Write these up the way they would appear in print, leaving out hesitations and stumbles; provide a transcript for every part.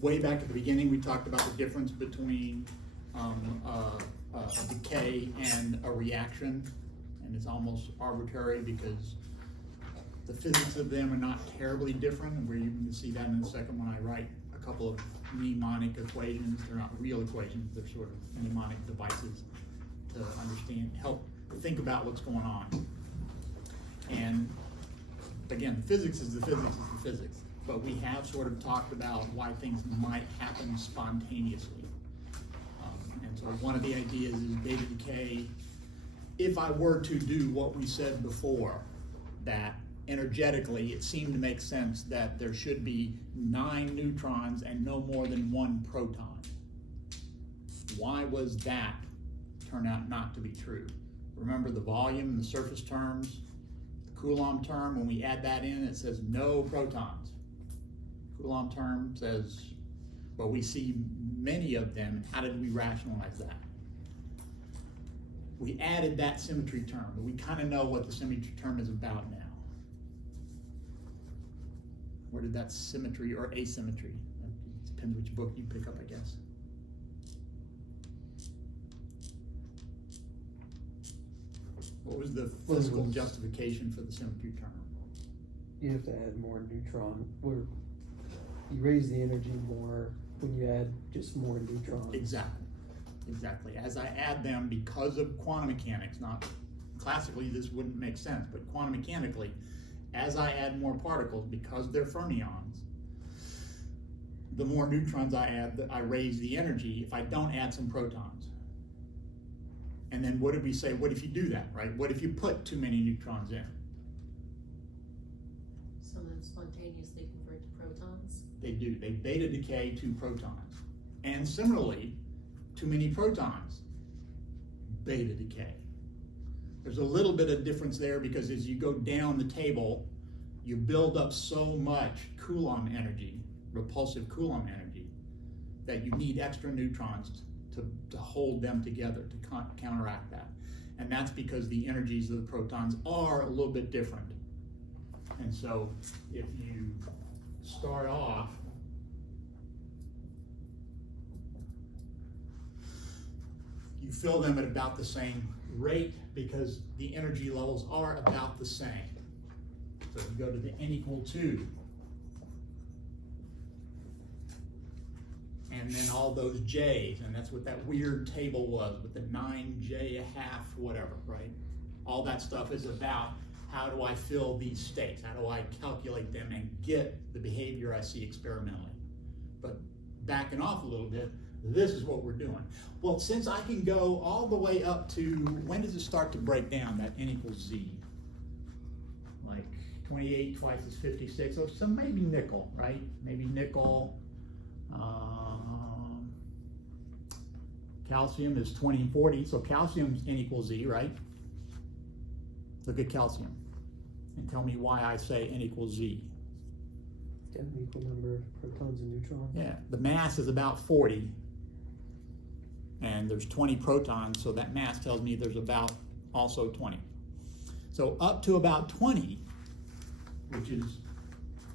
Way back at the beginning, we talked about the difference between a decay and a reaction, and it's almost arbitrary because the physics of them are not terribly different, and we're even going to see that in a second when I write a couple of mnemonic equations. They're not real equations, they're sort of mnemonic devices to understand, help think about what's going on. And again, physics is the physics is the physics, but we have sort of talked about why things might happen spontaneously. And so one of the ideas is beta decay. If I were to do what we said before, that energetically it seemed to make sense that there should be 9 neutrons and no more than 1 proton. Why was that turn out not to be true? Remember the volume and the surface terms, the Coulomb term, when we add that in, it says no protons. Coulomb term says, well, we see many of them. How did we rationalize that? We added that symmetry term, but we kind of know what the symmetry term is about now. Where did that symmetry or asymmetry? It depends which book you pick up, I guess. What was the physical justification for the symmetry term? You have to add more neutron, where you raise the energy more when you add just more neutrons. Exactly. Exactly. As I add them, because of quantum mechanics, not classically this wouldn't make sense, but quantum mechanically, as I add more particles, because they're fermions, the more neutrons I add, I raise the energy if I don't add some protons. And then what did we say? What if you do that, right? What if you put too many neutrons in? Some of them spontaneously convert to protons? They do. They beta decay to protons. And similarly, too many protons, beta decay. There's a little bit of difference there because as you go down the table, you build up so much Coulomb energy, repulsive Coulomb energy, that you need extra neutrons to hold them together, to counteract that. And that's because the energies of the protons are a little bit different. And so if you start off you fill them at about the same rate because the energy levels are about the same. So if you go to the n equal 2, and then all those j's, and that's what that weird table was with the 9j a half, whatever, right? All that stuff is about how do I fill these states? How do I calculate them and get the behavior I see experimentally? But backing off a little bit, this is what we're doing. Well, since I can go all the way up to, when does it start to break down, that n equals z? Like 28 twice is 56, so maybe nickel, right? Maybe nickel. Calcium is 20 and 40, so calcium's n equals z, right? Look at calcium and tell me why I say n equals z. Got an equal number of protons and neutrons. Yeah, the mass is about 40, and there's 20 protons, so that mass tells me there's about also 20. So up to about 20, which is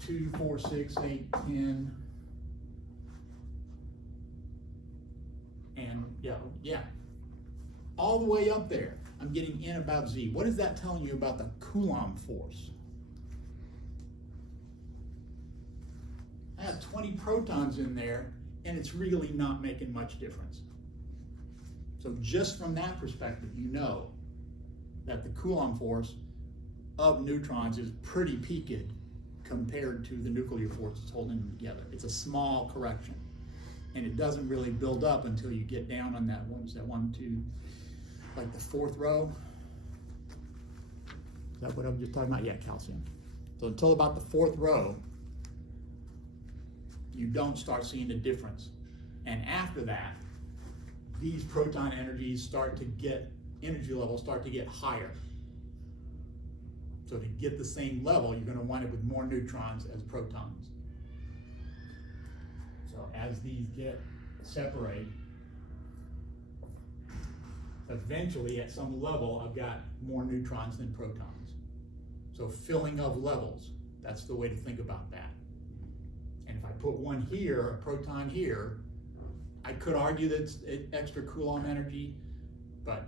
2, 4, 6, 8, 10, and yeah, all the way up there, I'm getting n about z. What is that telling you about the Coulomb force? I have 20 protons in there, and it's really not making much difference. So just from that perspective, you know that the Coulomb force of neutrons is pretty peaked compared to the nuclear force that's holding them together. It's a small correction, and it doesn't really build up until you get down on that one, like the 4th row. Is that what I was just talking about? Yeah, calcium. So until about the 4th row, you don't start seeing a difference. And after that, these proton energies energy levels start to get higher. So to get the same level, you're going to wind up with more neutrons as protons. So as these separate, eventually at some level, I've got more neutrons than protons. So filling of levels, that's the way to think about that. And if I I put one here, a proton here, I could argue that it's extra Coulomb energy, but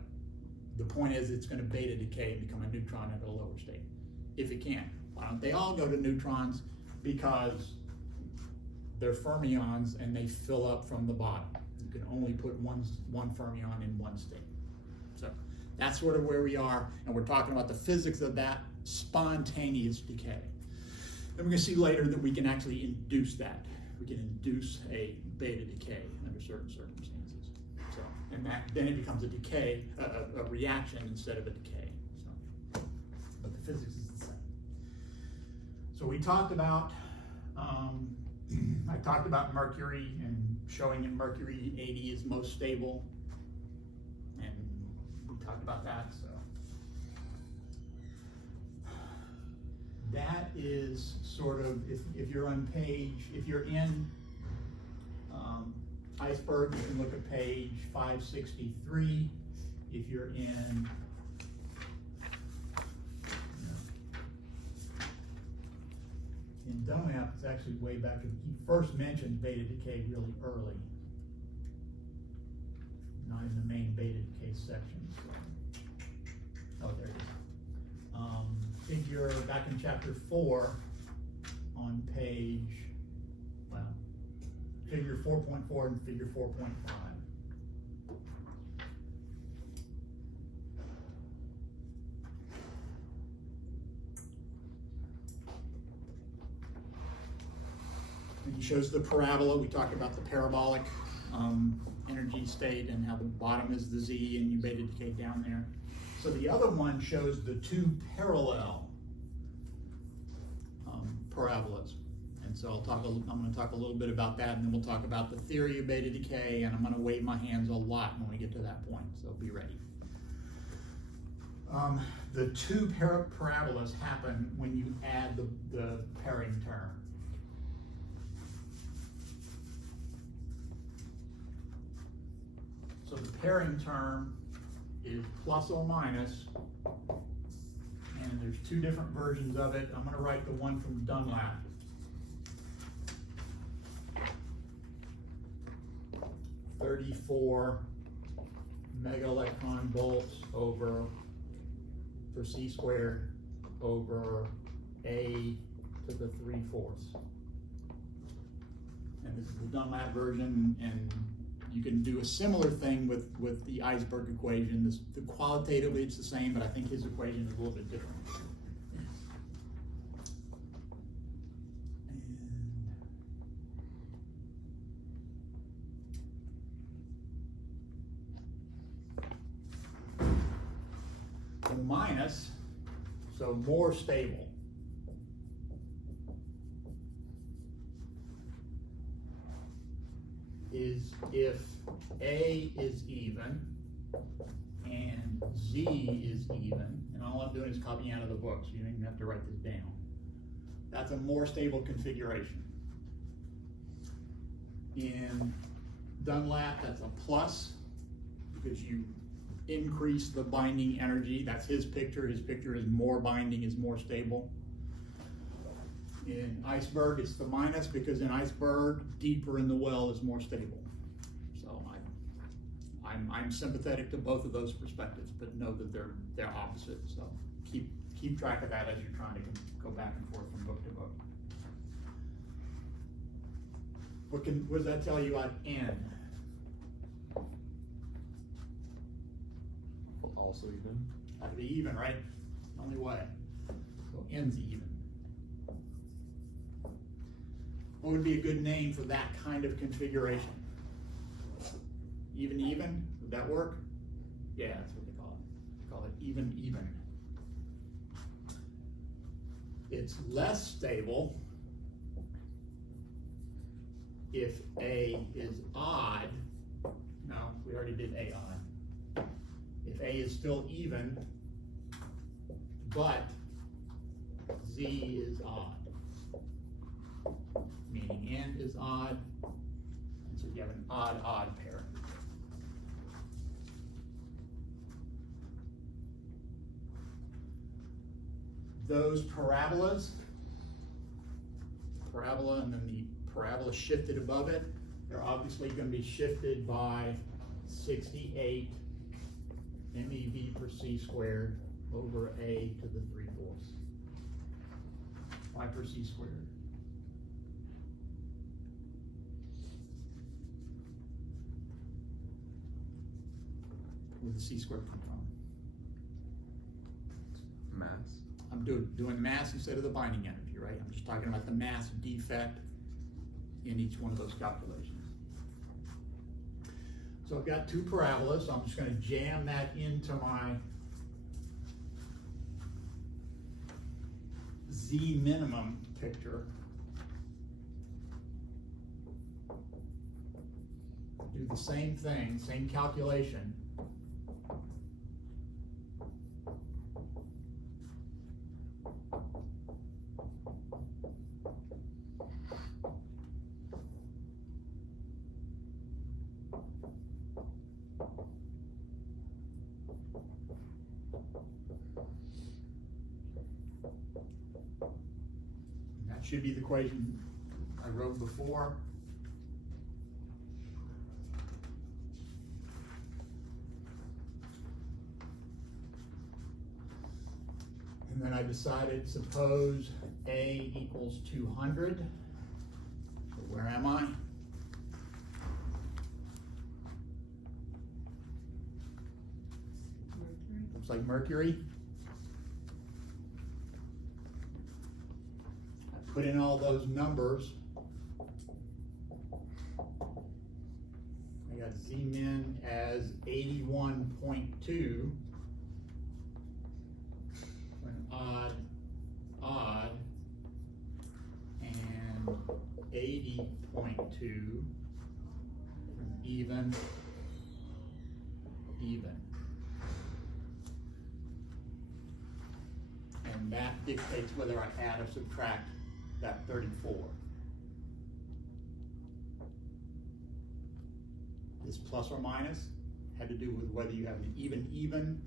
the point is it's gonna beta decay and become a neutron at a lower state, if it can. Why don't they all go to neutrons? Because they're fermions and they fill up from the bottom. You can only put one fermion in one state. So that's sort of where we are, and we're talking about the physics of that spontaneous decay. And we're gonna see later that we can actually induce that. We can induce a beta decay under certain circumstances. So, and then it becomes a decay, a reaction instead of a decay. So, but the physics is the same. So we talked about, I talked about mercury and showing that mercury 80 is most stable. And we talked about that, so. That is sort of, if you're on page, if you're in Iceberg, you can look at page 563. If you're in Dunlap, it's actually way back, he first mentioned beta decay really early. Not in the main beta decay section. So. Oh, there it is. Figure back in chapter 4 on page, well, figure 4.4 and figure 4.5. And he shows the parabola. We talked about the parabolic energy state and how the bottom is the Z and you beta decay down there. So the other one shows the two parallel parabolas. And so I'm going to talk a little bit about that, and then we'll talk about the theory of beta decay, and I'm going to wave my hands a lot when we get to that point, so be ready. The two parabolas happen when you add the pairing term. So the pairing term is plus or minus, and there's two different versions of it. I'm going to write the one from Dunlap. (34 megaelectron volts over for C squared over A to the 3/4. And this is the Dunlap version, and you can do a similar thing with the Iceberg equation. Qualitatively it's the same, but I think his equation is a little bit different. The minus, so more stable. Is if A is even and Z is even, and all I'm doing is copying out of the book, so you don't even have to write this down. That's a more stable configuration. In Dunlap, that's a plus, because you increase the binding energy. That's his picture. His picture is more binding, is more stable. In Iceberg, it's the minus, because in Iceberg, deeper in the well is more stable. So I'm sympathetic to both of those perspectives, but know that they're opposite. So keep track of that as you're trying to go back and forth from book to book. What does that tell you at N? Also even? Got to be even, right? Only way. So N's even. What would be a good name for that kind of configuration? Even? Would that work? Yeah, that's what they call it. They call it even. It's less stable if A is odd. No, we already did A odd. If A is still even, but Z is odd. Meaning N is odd, and so you have an odd pair. Those parabola and then the parabola shifted above it, they're obviously gonna be shifted by 68 MeV per C squared over A to the 3/4. Pi per C squared. Where the C squared come from? Mass. I'm doing mass instead of the binding energy, right? I'm just talking about the mass defect in each one of those calculations. So I've got two parabolas, so I'm just gonna jam that into my Z minimum picture. Do the same thing, same calculation. That should be the equation I wrote before. And then I decided, suppose A equals 200. So where am I? Mercury. Looks like Mercury. I put in all those numbers. I got Z-min as 81.2. An odd, and 80.2, even. And that dictates whether I add or subtract that 34. This plus or minus had to do with whether you have an even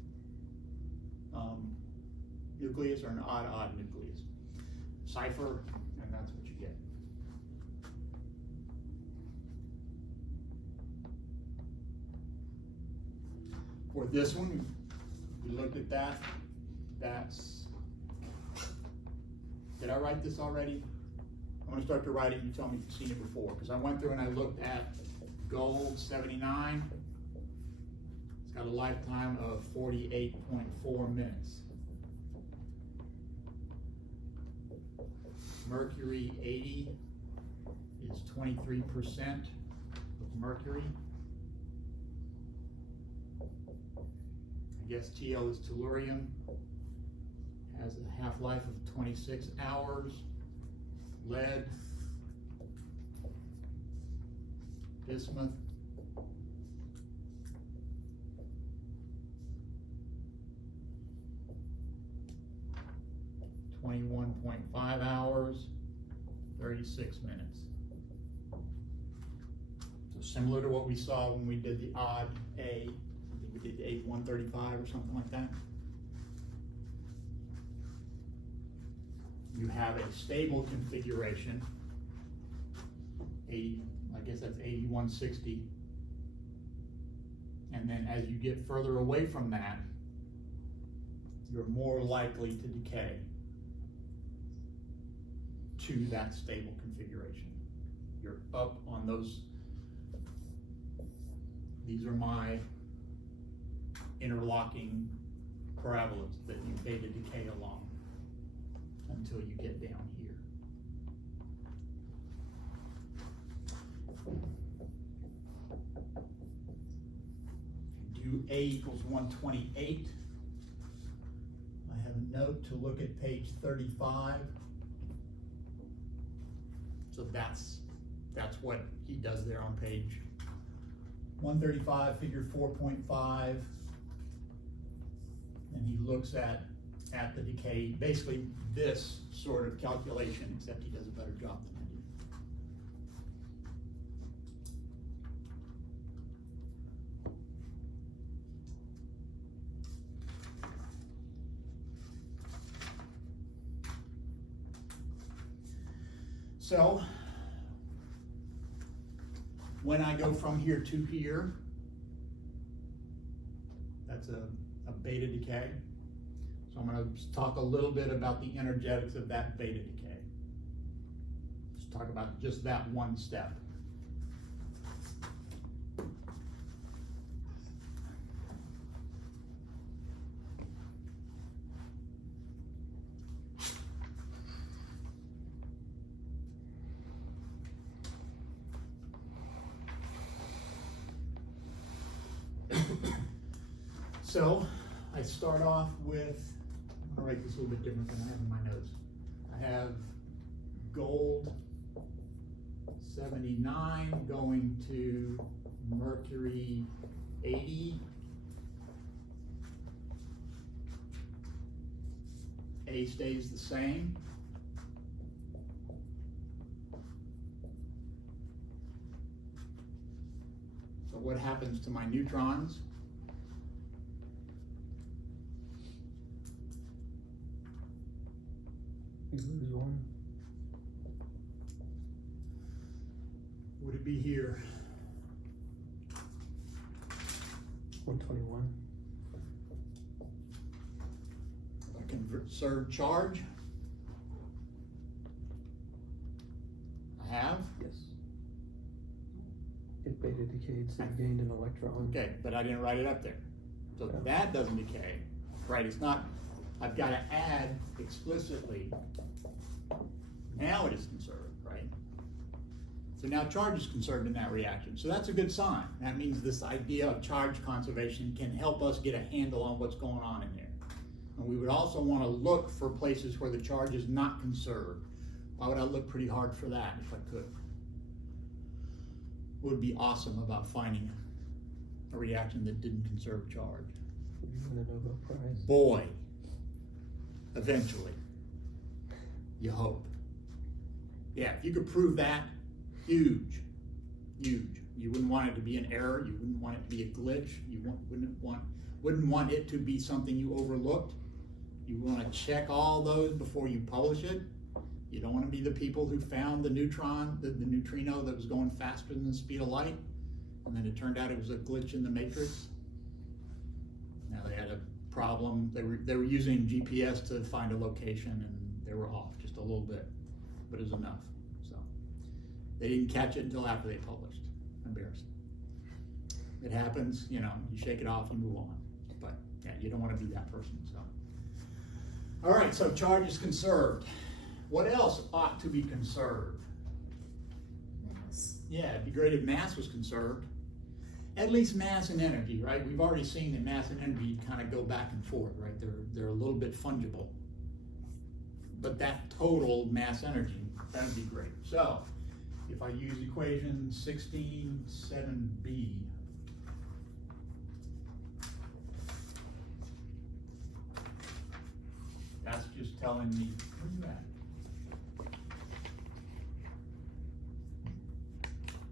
nucleus or an odd nucleus. Cipher, and that's what you get. For this one, we looked at that. Did I write this already? I'm gonna start to write it, you tell me if you've seen it before, because I went through and I looked at gold 79. It's got a lifetime of 48.4 minutes. Mercury 80 is 23% of mercury. I guess TL is tellurium, has a half-life of 26 hours. Lead, bismuth, (21.5 hours, 36 minutes. So similar to what we saw when we did the odd A. I think we did A135 or something like that. You have a stable configuration, I guess that's 8160. And then as you get further away from that, you're more likely to decay to that stable configuration. You're up on those. These are my interlocking parabolas that you beta decay along until you get down here. Do A equals 128. I have a note to look at page 35. So that's what he does there on page 135, figure 4.5. And he looks at the decay, basically this sort of calculation, except he does a better job than I do. So when I go from here to here, that's a beta decay. So I'm going to talk a little bit about the energetics of that beta decay. Let's talk about just that one step. So I start off with, I'm gonna write this a little bit different than I have in my notes. I have gold 79 going to mercury 80. A stays the same. So what happens to my neutrons? You lose one. Would it be here? 121. I conserve charge. I have. Yes. It beta decayed, so you gained an electron. Okay, but I didn't write it up there. So Okay. that doesn't decay, right? It's not, I've got to add explicitly. Now it is conserved, right? So now charge is conserved in that reaction. So that's a good sign. That means this idea of charge conservation can help us get a handle on what's going on in there. And we would also want to look for places where the charge is not conserved. Why would I look pretty hard for that if I could? What would be awesome about finding a reaction that didn't conserve charge? You win a Nobel Prize. Boy, eventually, you hope. Yeah, if you could prove that, huge, huge. You wouldn't want it to be an error. You wouldn't want it to be a glitch. You wouldn't want it to be something you overlooked. You want to check all those before you publish it. You don't want to be the people who found the neutron, the neutrino that was going faster than the speed of light, and then it turned out it was a glitch in the matrix. Now they had a problem. They were using GPS to find a location, and they were off just a little bit, but it was enough. So they didn't catch it until after they published. Embarrassing. It happens, you know. You shake it off, you move on. But yeah, you don't want to be that person. So all right. So charge is conserved. What else ought to be conserved? Mass. Yeah, it'd be great if mass was conserved. At least mass and energy, right? We've already seen that mass and energy kind of go back and forth, right? They're a little bit fungible. But that total mass energy, that would be great. So, if I use equation 16(7b), that's just telling me, where you at?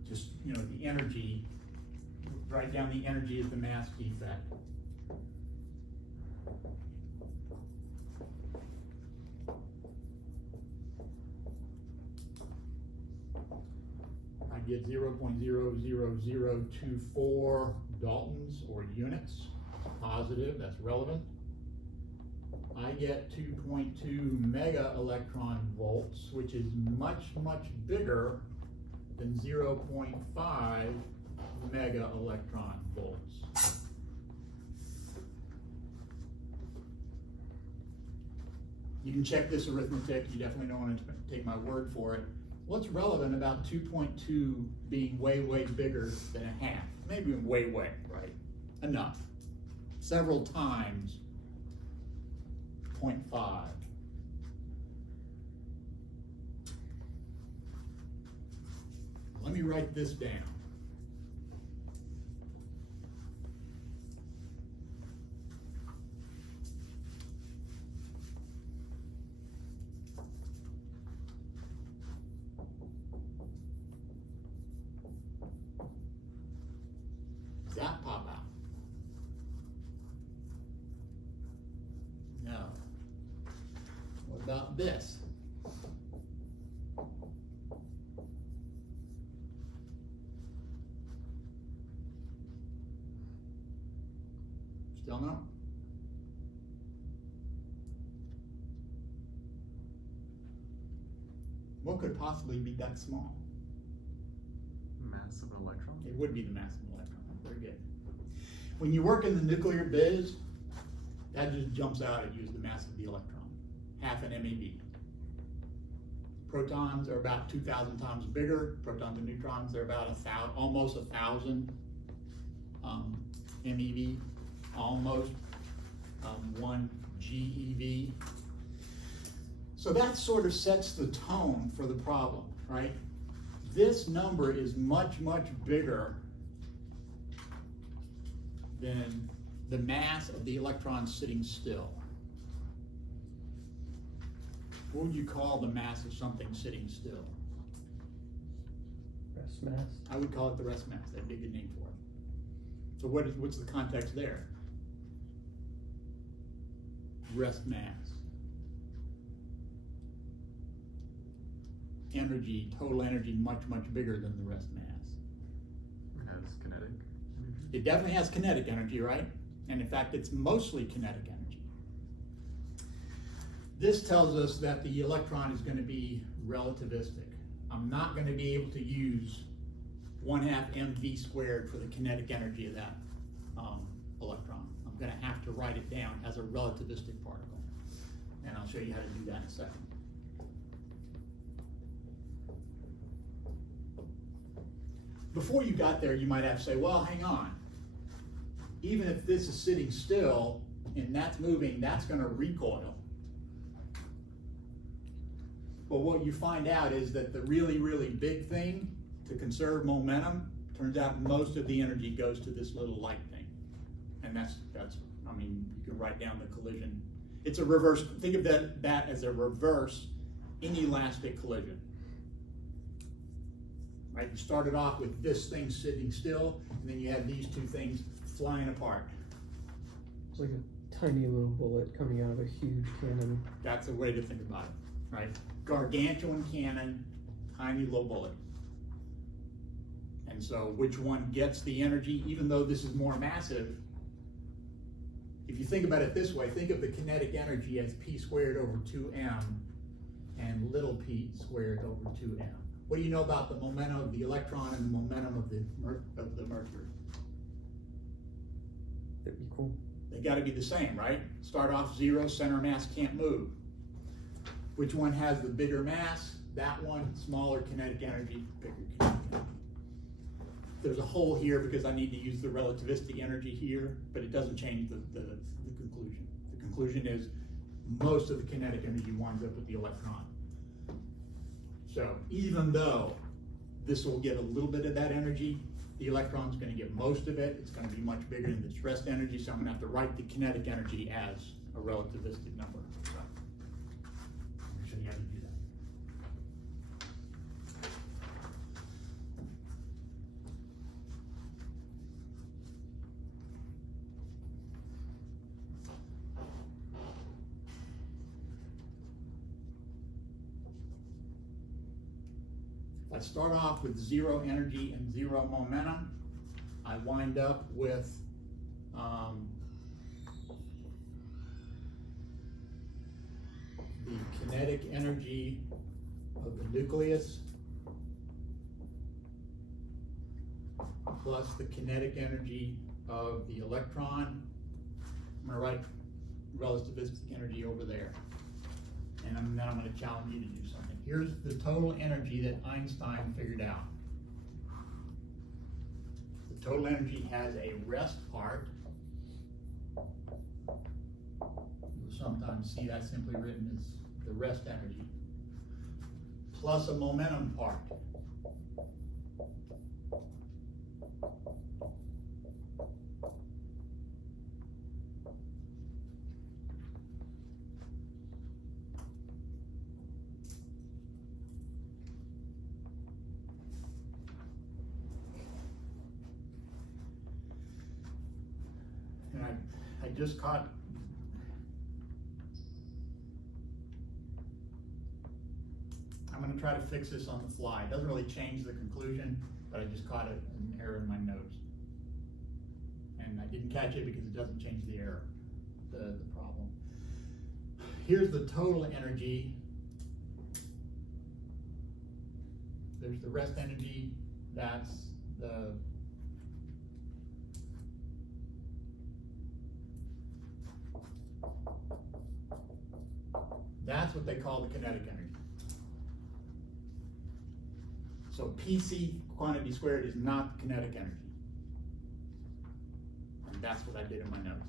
Just, you know, the energy, write down the energy as the mass defect. I get 0.00024 Daltons or units, positive, that's relevant. I get 2.2 mega electron volts, which is much, much bigger than 0.5 mega electron volts. You can check this arithmetic. You definitely don't want to take my word for it. What's relevant about 2.2 being way, way bigger than a half? Maybe way, way, right? Enough. Several times 0.5. Let me write this down. Does that pop out? No. What about this? Still no? What could possibly be that small? Mass of an electron. It would be the mass of an electron. Very good. When you work in the nuclear biz, that just jumps out at you as the mass of the electron, half an MeV. Protons are about 2,000 times bigger. Protons and neutrons are about almost 1,000 MeV, almost 1 GeV. So that sort of sets the tone for the problem, right? This number is much, much bigger than the mass of the electron sitting still. What would you call the mass of something sitting still? Rest mass. I would call it the rest mass. That'd be a good name for it. So what's the context there? Rest mass. Energy, total energy, much, much bigger than the rest mass. It has kinetic energy. It definitely has kinetic energy, right? And in fact, it's mostly kinetic energy. This tells us that the electron is going to be relativistic. I'm not going to be able to use 1/2 mv squared for the kinetic energy of that electron. I'm going to have to write it down as a relativistic particle. And I'll show you how to do that in a second. Before you got there, you might have to say, well, hang on. Even if this is sitting still and that's moving, that's going to recoil. But what you find out is that the really, really big thing to conserve momentum, turns out most of the energy goes to this little light thing. And that's I mean, you can write down the collision. It's a reverse, think of that as a reverse inelastic collision. Right, you started off with this thing sitting still, and then you had these two things flying apart. It's like a tiny little bullet coming out of a huge cannon. That's a way to think about it, right? Gargantuan cannon, tiny little bullet. And so which one gets the energy, even though this is more massive? If you think about it this way, think of the kinetic energy as p squared over 2m and little p squared over 2m. What do you know about the momentum of the electron and the momentum of the mercury? They're equal. They got to be the same, right? Start off 0, center mass can't move. Which one has the bigger mass? That one, smaller kinetic energy, bigger kinetic energy. There's a hole here because I need to use the relativistic energy here, but it doesn't change the conclusion. The conclusion is most of the kinetic energy winds up with the electron. So even though this will get a little bit of that energy, the electron's going to get most of it. It's going to be much bigger than this rest energy, so I'm going to have to write the kinetic energy as a relativistic number. So I'll show you how to do that. I start off with 0 energy and 0 momentum. I wind up with the kinetic energy of the nucleus plus the kinetic energy of the electron. I'm going to write relativistic energy over there. And then I'm going to challenge you to do something. Here's the total energy that Einstein figured out. The total energy has a rest part. You'll sometimes see that simply written as the rest energy, plus a momentum part. And I just caught I'm going to try to fix this on the fly. It doesn't really change the conclusion, but I just caught an error in my notes. And and I didn't catch it because it doesn't change the error, the problem. Here's the total energy. There's the rest energy, that's that's what they call the kinetic energy. So PC quantity squared is not kinetic energy. And that's what I did in my notes.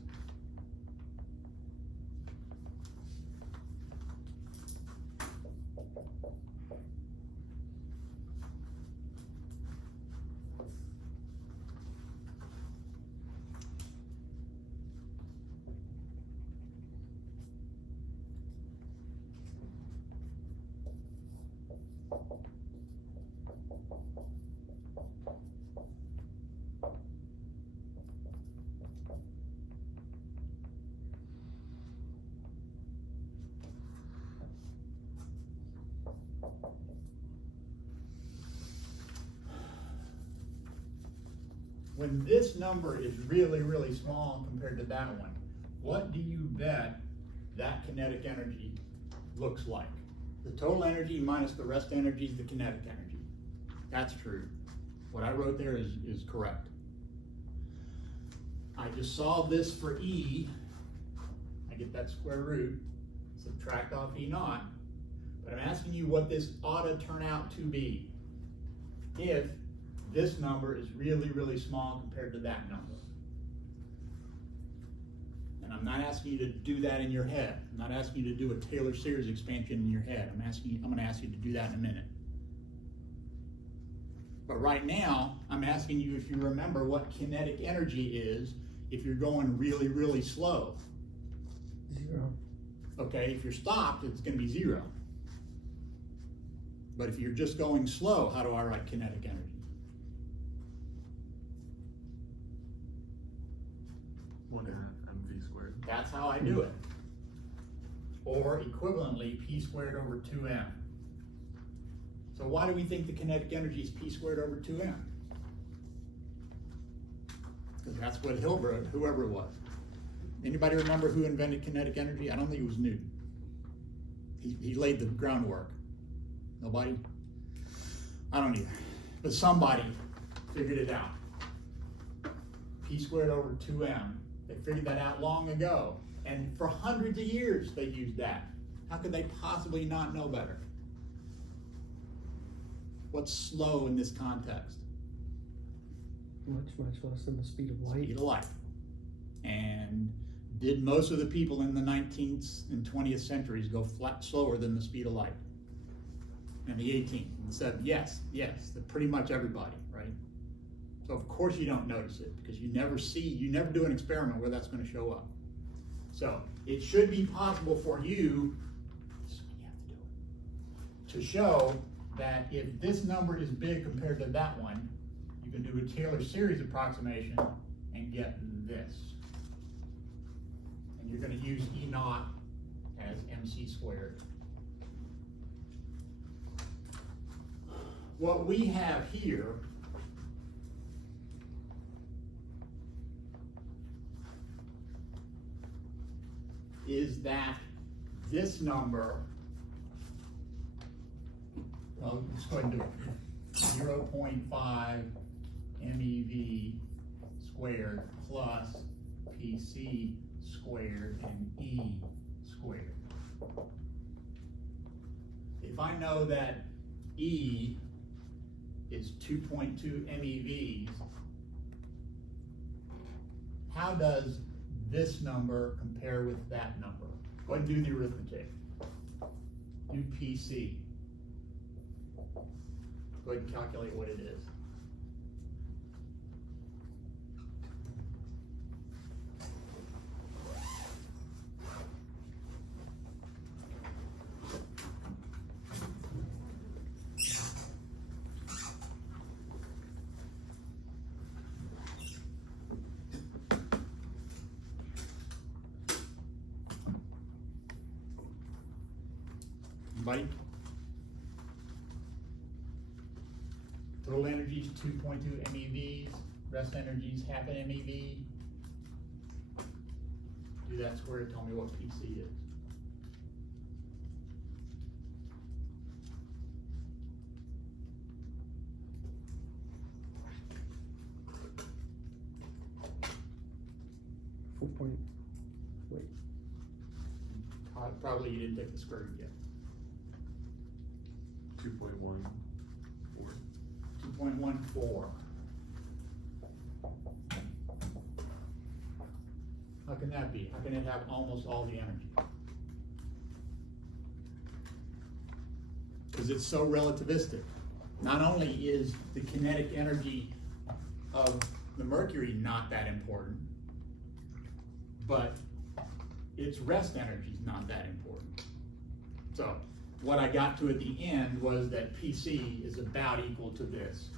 When this number is really, really small compared to that one, what do you bet that kinetic energy looks like? The total energy minus the rest energy is the kinetic energy. That's true. What I wrote there is correct. I just solved this for E. I get that square root, subtract off E naught, but I'm asking you what this ought to turn out to be if this number is really, really small compared to that number. And I'm not asking you to do that in your head. I'm not asking you to do a Taylor series expansion in your head. I'm going to ask you to do that in a minute. But right now, I'm asking you if you remember what kinetic energy is if you're going really, really slow. 0. Okay, if you're stopped, it's going to be 0. But if you're just going slow, how do I write kinetic energy? mv squared. That's how I do it. Or equivalently, p squared over 2m. So why do we think the kinetic energy is p squared over 2m? Because that's what Hilbert, whoever it was. Anybody remember who invented kinetic energy? I don't think it was Newton. He laid the groundwork. Nobody? I don't either. But somebody figured it out. P squared over 2m. They figured that out long ago. And for hundreds of years they used that. How could they possibly not know better? What's slow in this context? Much less than the speed of light. Speed of light. And did most of the people in the 19th and 20th centuries go flat slower than the speed of light? And the 18th and the 17th? Yes, pretty much everybody, right? So of course you don't notice it because you never do an experiment where that's going to show up. So it should be possible for you, this is when you have to do it, to show that if this number is big compared to that one, you can do a Taylor series approximation and get this. And you're going to use E naught as mc squared. What we have here is that this number, well, let's go ahead and do it. 0.5 MeV squared plus PC squared and E squared. If I know that E is 2.2 MeVs, how does this number compare with that number? Go ahead and do the arithmetic. Do PC. Go ahead and calculate what it is. Anybody? Total energy is 2.2 MeVs. Rest energy is half an MeV. do that square, tell me what PC is. Wait, Probably you didn't take the square root yet. 2.14. 2.14. How can that be? How can it have almost all the energy? Because it's so relativistic. Not only is the kinetic energy of the mercury not that important, but its rest energy is not that important. So what I got to at the end was that PC is about equal to this.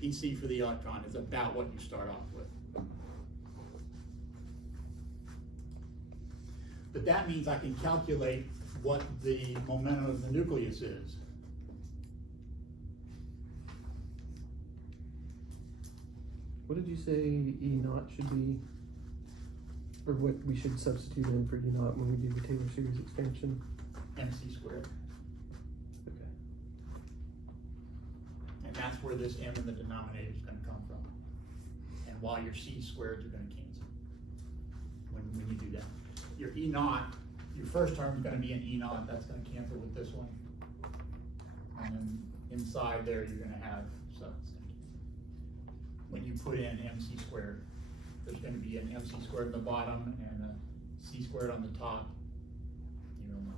PC for the electron is about what you start off with. But that means I can calculate what the momentum of the nucleus is. what did you say E naught should be? Or what we should substitute in for E naught when we do the Taylor series expansion? MC squared. Okay. And that's where this M in the denominator is going to come from. And while your C squareds are going to cancel when you do that. Your E naught, your first term is going to be an E naught, that's going to cancel with this one. And then inside there, you're going to have stuff that's going to cancel. When you put in MC squared, there's going to be an MC squared on the bottom and a C squared on the top. You know,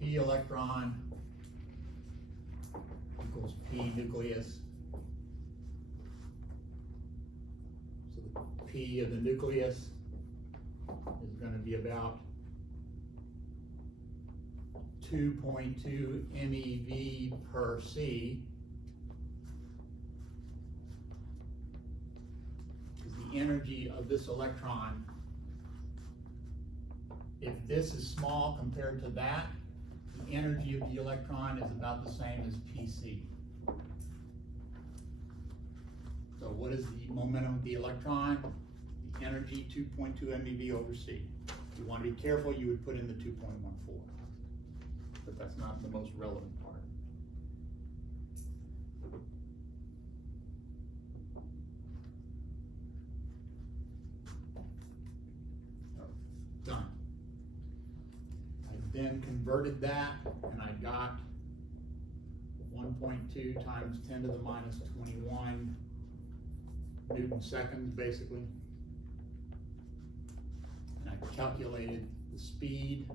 P electron equals P nucleus. So the P of the nucleus is going to be about 2.2 MeV per C. Is the energy of this electron. If this is small compared to that, the energy of the electron is about the same as PC. So what is the momentum of the electron? The energy 2.2 MeV over C. If you want to be careful, you would put in the 2.14. But that's not the most relevant part. Done. I then converted that and I got 1.2 times 10 to the minus 21 Newton seconds, basically. And I calculated the speed.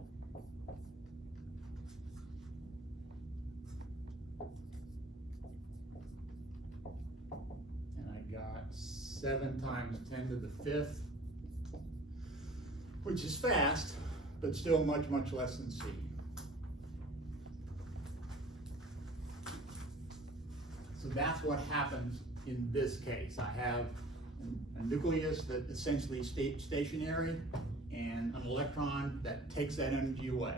And I got 7 times 10 to the 5th, which is fast, but still much, much less than C. So that's what happens in this case. I have a nucleus that essentially stays stationary and an electron that takes that energy away.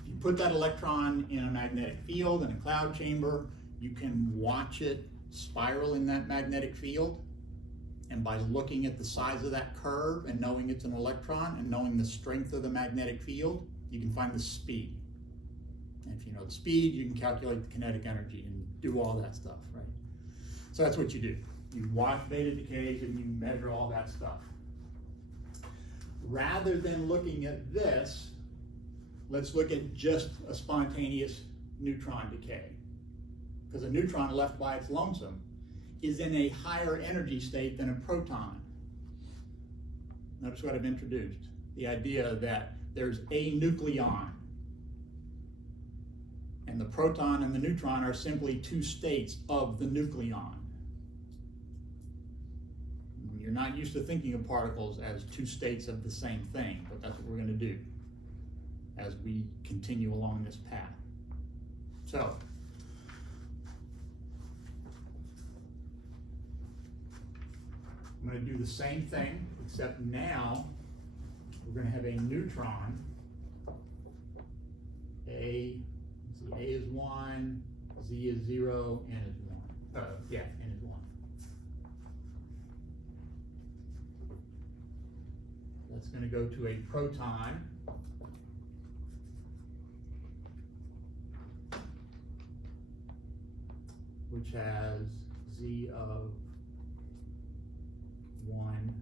If you put that electron in a magnetic field in a cloud chamber, you can watch it spiral in that magnetic field. And by looking at the size of that curve and knowing it's an electron and knowing the strength of the magnetic field, you can find the speed. And if you know the speed, you can calculate the kinetic energy and do all that stuff, right? So that's what you do. You watch beta decays and you measure all that stuff. Rather than looking at this, let's look at just a spontaneous neutron decay. Because a neutron left by its lonesome is in a higher energy state than a proton. Notice what I've introduced. The idea that there's a nucleon. And the proton and the neutron are simply two states of the nucleon. You're not used to thinking of particles as two states of the same thing, but that's what we're going to do as we continue along this path. So, I'm going to do the same thing, except now we're going to have a neutron. A is 1, Z is 0, N is 1. Yeah, N is 1. That's going to go to a proton. Which has Z of 1.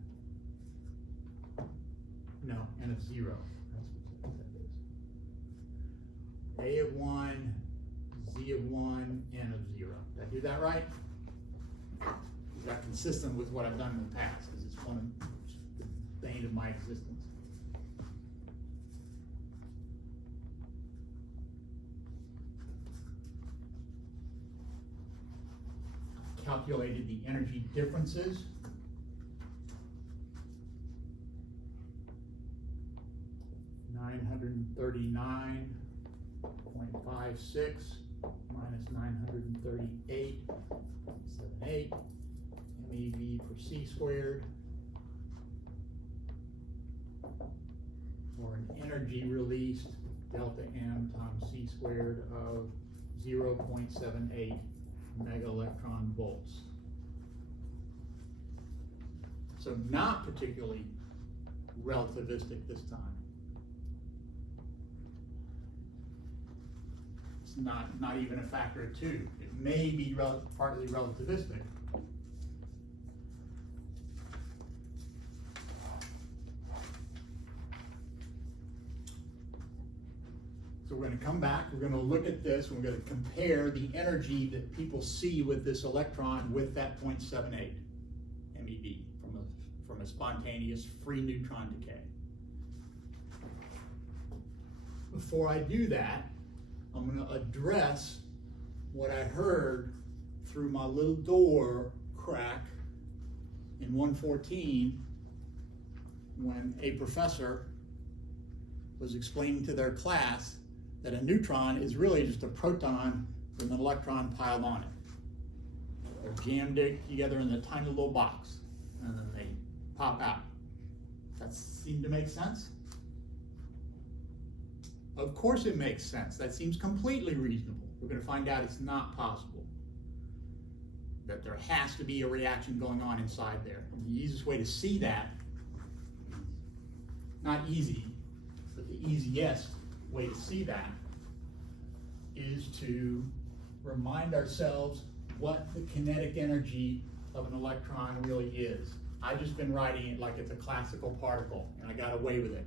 No, N of 0. That's what that is. A of 1, Z of 1, N of 0. Did I do that right? Is that consistent with what I've done in the past? Because it's one of the bane of my existence. Calculated the energy differences. $939.56 minus 938.78 MeV per C squared, or an energy released delta M times C squared of 0.78 mega electron volts. So not particularly relativistic this time. It's not even a factor of 2. It may be partly relativistic. So we're going to come back, we're going to look at this, and we're going to compare the energy that people see with this electron with that 0.78 MeV from a spontaneous free neutron decay. Before I do that, I'm going to address what I heard through my little door crack in 114 when a professor was explaining to their class that a neutron is really just a proton with an electron piled on it. They're jammed together in a tiny little box, and then they pop out. That seemed to make sense? Of course it makes sense. That seems completely reasonable. We're going to find out it's not possible. That there has to be a reaction going on inside there. And the easiest way to see that, not easy, but the easiest way to see that is to remind ourselves what the kinetic energy of an electron really is. I've just been writing it like it's a classical particle, and I got away with it.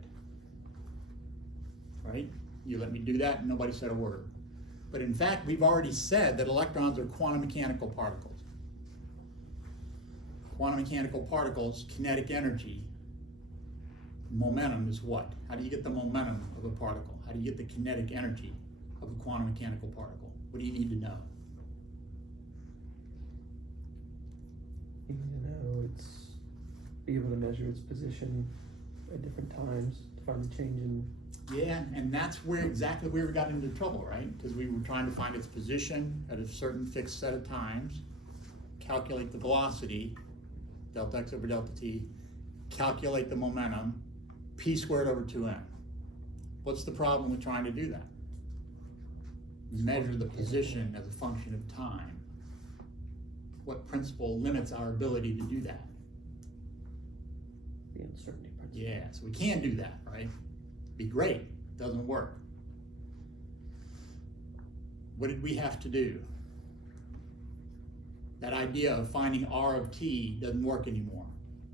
Right? You let me do that, and nobody said a word. But in fact, we've already said that electrons are quantum mechanical particles. Quantum mechanical particles, kinetic energy, momentum is what? How do you get the momentum of a particle? How do you get the kinetic energy of a quantum mechanical particle? What do you need to know? You need to know be able to measure its position at different times to find the change in. Yeah, and that's exactly where we got into trouble, right? Because we were trying to find its position at a certain fixed set of times, calculate the velocity, delta x over delta t, calculate the momentum, p squared over 2m. What's the problem with trying to do that? Measure the position as a function of time. What principle limits our ability to do that? The uncertainty principle. Yeah, so we can't do that, right? Be great, doesn't work. What did we have to do? That idea of finding R of t doesn't work anymore.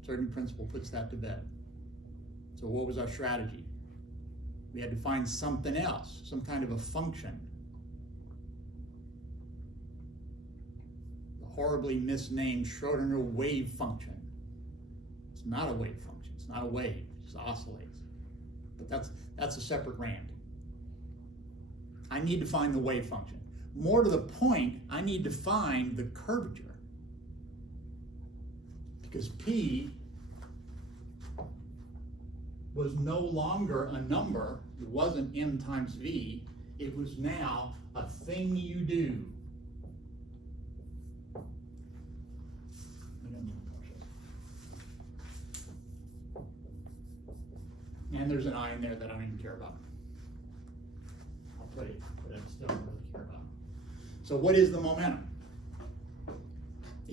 Certain principle puts that to bed. So what was our strategy? We had to find something else, some kind of a function. The horribly misnamed Schrodinger wave function. It's not a wave function, it's not a wave, it just oscillates. But that's a separate rant. I need to find the wave function. More to the point, I need to find the curvature. Because P was no longer a number, it wasn't M times V, it was now a thing you do. And there's an I in there that I don't even care about. I'll put it, but I still don't really care about. So what is the momentum?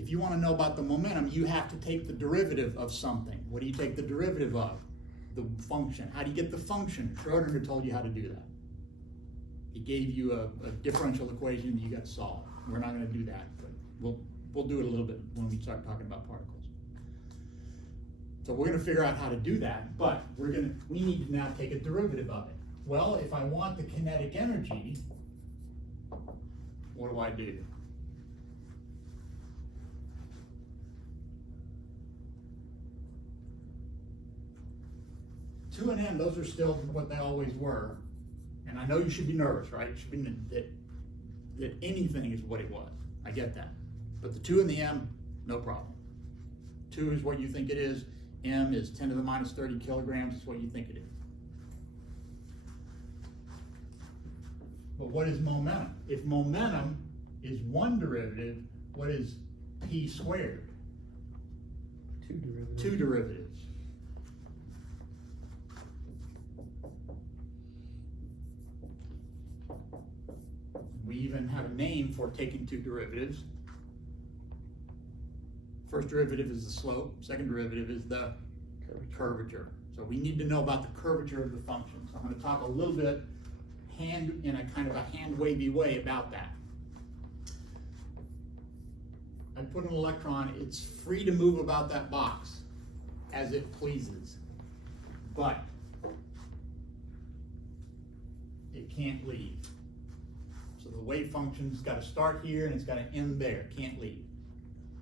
if you want to know about the momentum, you have to take the derivative of something. What do you take the derivative of? The function. How do you get the function? Schrodinger told you how to do that. He gave you a differential equation that you got to solve. We're not going to do that, but we'll do it a little bit when we start talking about particles. So we're going to figure out how to do that, but we need to now take a derivative of it. Well, if I want the kinetic energy, what do I do? Two and m, those are still what they always were. And I know you should be nervous, right? It should be that anything is what it was. I get that. But the 2 and the m, no problem. 2 is what you think it is. M is 10 to the minus 30 kilograms. Is what you think it is. But what is momentum? If momentum is one derivative, what is p squared? 2 derivatives. 2 derivatives. We even have a name for taking 2 derivatives. First derivative is the slope, second derivative is the curvature. So we need to know about the curvature of the function. So I'm going to talk a little bit in a kind of a hand-wavy way about that. I put an electron, it's free to move about that box as it pleases, but it can't leave. So the wave function's got to start here and it's got to end there, can't leave.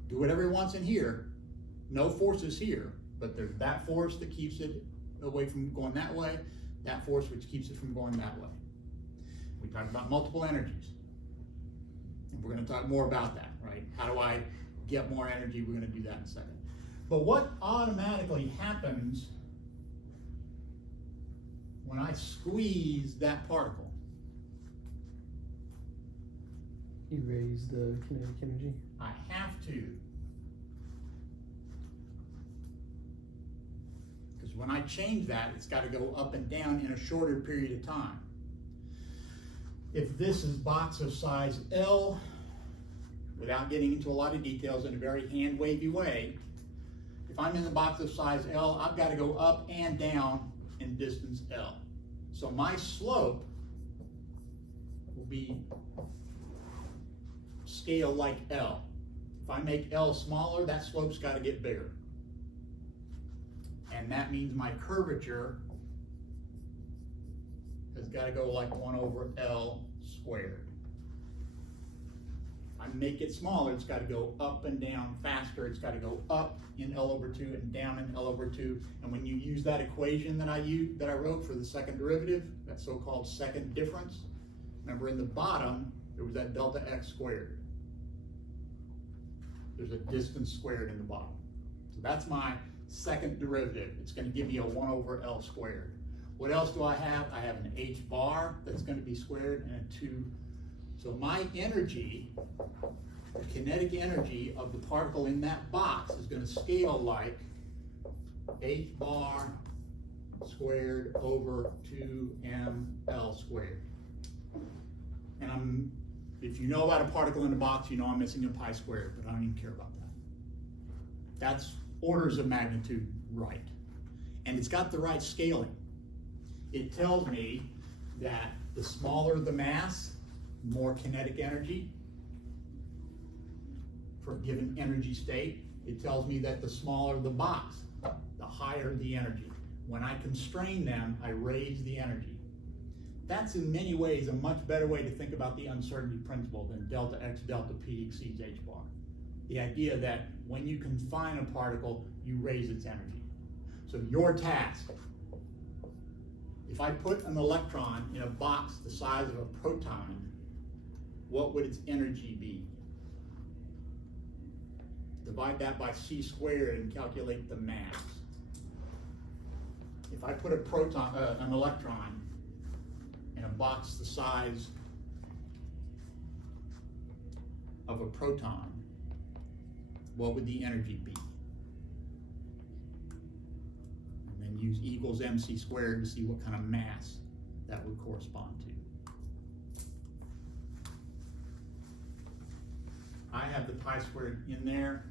Do whatever it wants in here, no forces here, but there's that force that keeps it away from going that way, that force which keeps it from going that way. We talked about multiple energies. And we're going to talk more about that, right? How do I get more energy? We're going to do that in a second. But what automatically happens when I squeeze that particle? You raise the kinetic energy. I have to. Because when I change that, it's got to go up and down in a shorter period of time. If this is box of size L, without getting into a lot of details in a very hand-wavy way, if I'm in the box of size L, I've got to go up and down in distance L. So my slope will be scale like L. If I make L smaller, that slope's got to get bigger. And that means my curvature has got to go like 1 over L squared. If I make it smaller, it's got to go up and down faster. It's got to go up in L over 2 and down in L over 2. And when you use that equation that I wrote for the second derivative, that so-called second difference, remember in the bottom, there was that delta x squared. There's a distance squared in the bottom. So that's my second derivative. It's going to give me a 1 over L squared. What else do I have? I have an h bar that's going to be squared and a 2. So my energy, the kinetic energy of the particle in that box is going to scale like h bar squared over 2mL squared. And if you know about a particle in a box, you know I'm missing a pi squared, but I don't even care about that. That's orders of magnitude right. And it's got the right scaling. It tells me that the smaller the mass, more kinetic energy for a given energy state. It tells me that the smaller the box, the higher the energy. When I constrain them, I raise the energy. That's in many ways a much better way to think about the uncertainty principle than delta x delta p exceeds h bar. The idea that when you confine a particle, you raise its energy. So your task, if I put an electron in a box the size of a proton, what would its energy be? Divide that by c squared and calculate the mass. If I put an electron in a box the size of a proton, what would the energy be? And then use E equals mc squared to see what kind of mass that would correspond to. I have the pi² in there,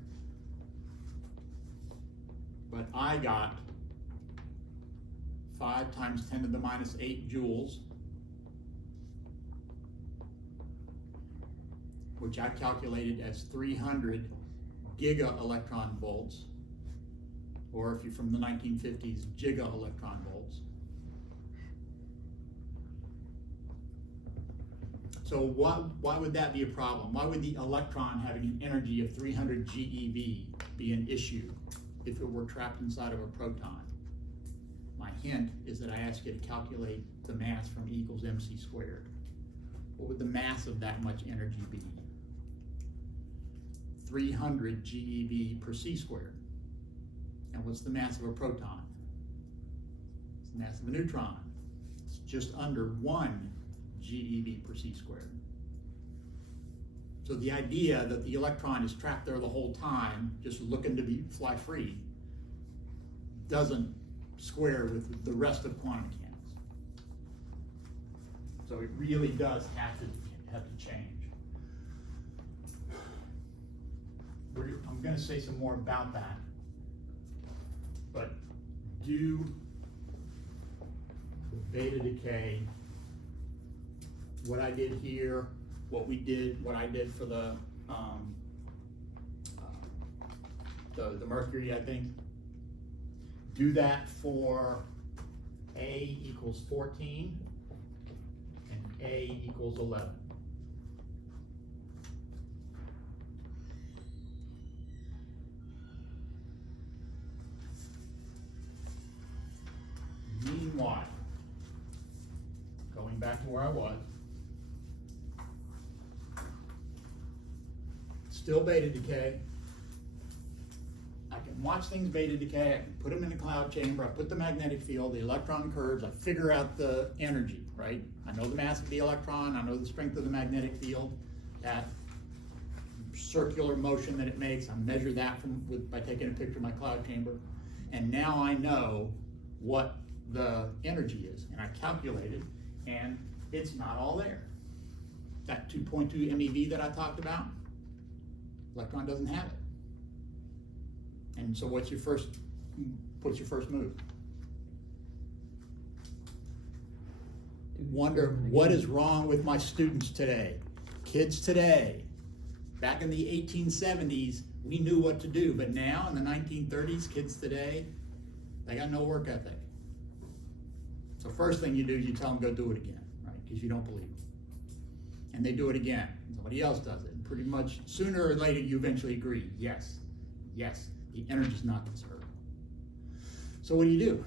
but I got 5 times 10 to the minus 8 joules, which I calculated as 300 giga electron volts, or if you're from the 1950s, giga electron volts. So why would that be a problem? Why would the electron having an energy of 300 GeV be an issue if it were trapped inside of a proton? My hint is that I asked you to calculate the mass from E equals mc². What would the mass of that much energy be? 300 GeV per c². And what's the mass of a proton? It's the mass of a neutron. It's just under 1 GeV per c². So the idea that the electron is trapped there the whole time, just looking to fly free, doesn't square with the rest of quantum mechanics. So it really does have to change. I'm going to say some more about that, but do the beta decay, what I did here, what I did for the mercury, I think, do that for A equals 14 and A equals 11. Meanwhile, going back to where I was, still beta decay. I can watch things beta decay, I can put them in a cloud chamber, I put the magnetic field, the electron curves, I figure out the energy, right? I know the mass of the electron, I know the strength of the magnetic field, that circular motion that it makes, I measure that by taking a picture of my cloud chamber, and now I know what the energy is, and I calculated, and it's not all there. That 2.2 MeV that I talked about, electron doesn't have it. And so what's your first move? Wonder what is wrong with my students today. Kids today, back in the 1870s, we knew what to do, but now in the 1930s, kids today, they got no work ethic. So first thing you do is you tell them go do it again, right? Because you don't believe them. And they do it again. Somebody else does it. And pretty much sooner or later you eventually agree, yes, the energy's not conserved. So what do?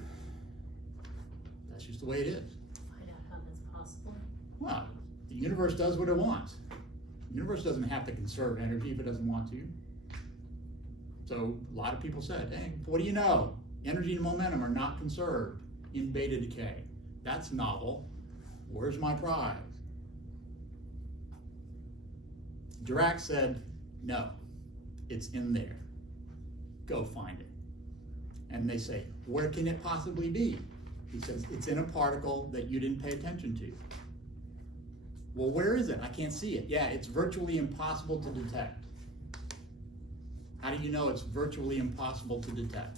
That's just the way it is. Find out how that's possible. Well, the universe does what it wants. The universe doesn't have to conserve energy if it doesn't want to. So a lot of people said, hey, what do you know? Energy and momentum are not conserved in beta decay. That's novel. Where's my prize? Dirac said, no, it's in there. Go find it. And they say, where can it possibly be? He says, it's in a particle that you didn't pay attention to. Well, where is it? I can't see it. Yeah, it's virtually impossible to detect. How do you know it's virtually impossible to detect?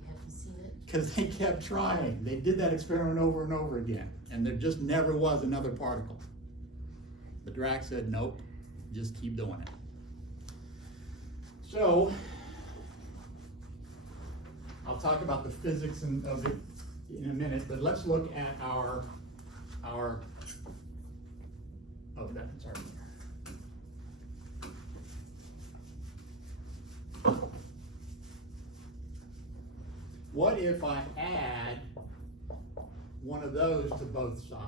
We haven't seen it. Because they kept trying. They did that experiment over and over again, and there just never was another particle. But Dirac said, nope, just keep doing it. So, I'll talk about the physics of it in a minute, but let's look at our sorry. What if I add one of those to both sides?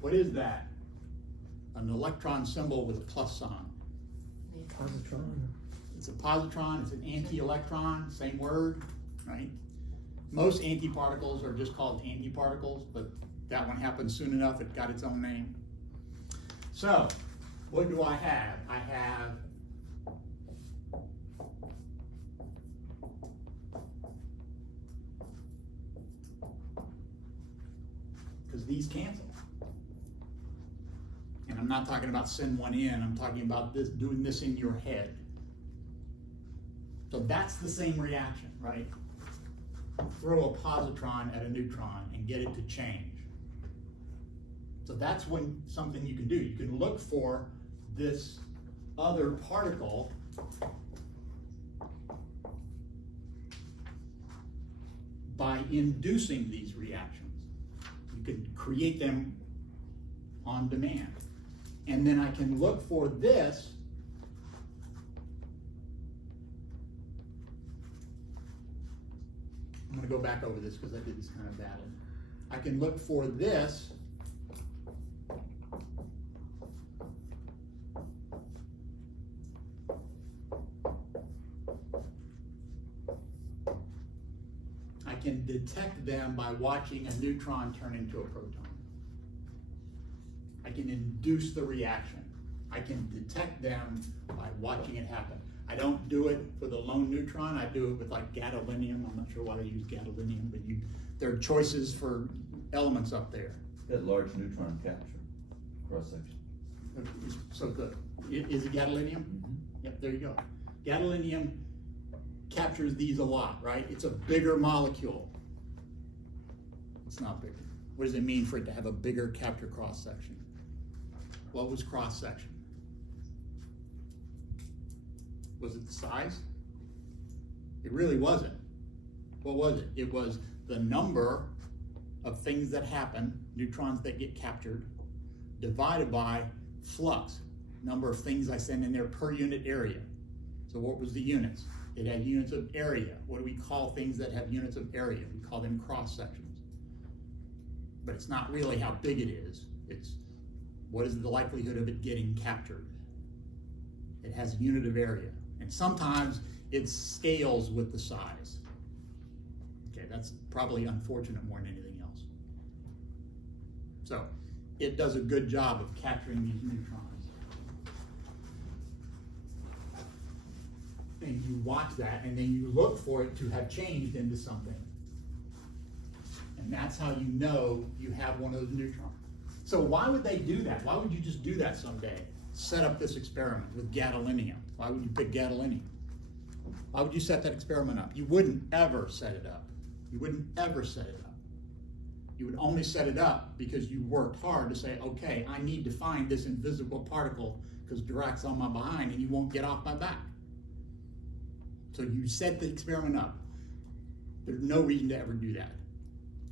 What is that? An electron symbol with a plus sign. Positron. It's a positron, it's an anti-electron, same word, right? Most antiparticles are just called antiparticles, but that one happened soon enough, it got its own name. So, what do I have? I have because these cancel. And I'm not talking about send one in, I'm talking about this, doing this in your head. So that's the same reaction, right? Throw a positron at a neutron and get it to change. So that's when something you can do. You can look for this other particle by inducing these reactions. You can create them on demand. And then I can look for this I'm going to go back over this because I did this kind of badly. I can look for this I can detect them by watching a neutron turn into a proton. I can induce the reaction. I can detect them by watching it happen. I don't do it for the lone neutron. I do it with like gadolinium. I'm not sure why they use gadolinium, but there are choices for elements up there. That large neutron capture cross section. So good. Is it gadolinium? Mm-hmm. Yep, there you go. Gadolinium captures these a lot, right? It's a bigger molecule. It's not bigger. What does it mean for it to have a bigger capture cross section? What was cross section? Was it the size? It really wasn't. What was it? It was the number of things that happen, neutrons that get captured, divided by flux, number of things I send in there per unit area. So what was the units? It had units of area. What do we call things that have units of area? We call them cross sections. But it's not really how big it is. It's what is the likelihood of it getting captured? It has a unit of area. And sometimes it scales with the size. Okay, that's probably unfortunate more than anything else. So it does a good job of capturing these neutrons. And you watch that, and then you look for it to have changed into something. And that's how you know you have one of those neutrons. So why would they do that? Why would you just do that someday? Set up this experiment with gadolinium. Why would you pick gadolinium? Why would you set that experiment up? You wouldn't ever set it up. You wouldn't ever set it up. You would only set it up because you worked hard to say, okay, I need to find this invisible particle because Dirac's on my behind and you won't get off my back. So you set the experiment up. There's no reason to ever do that.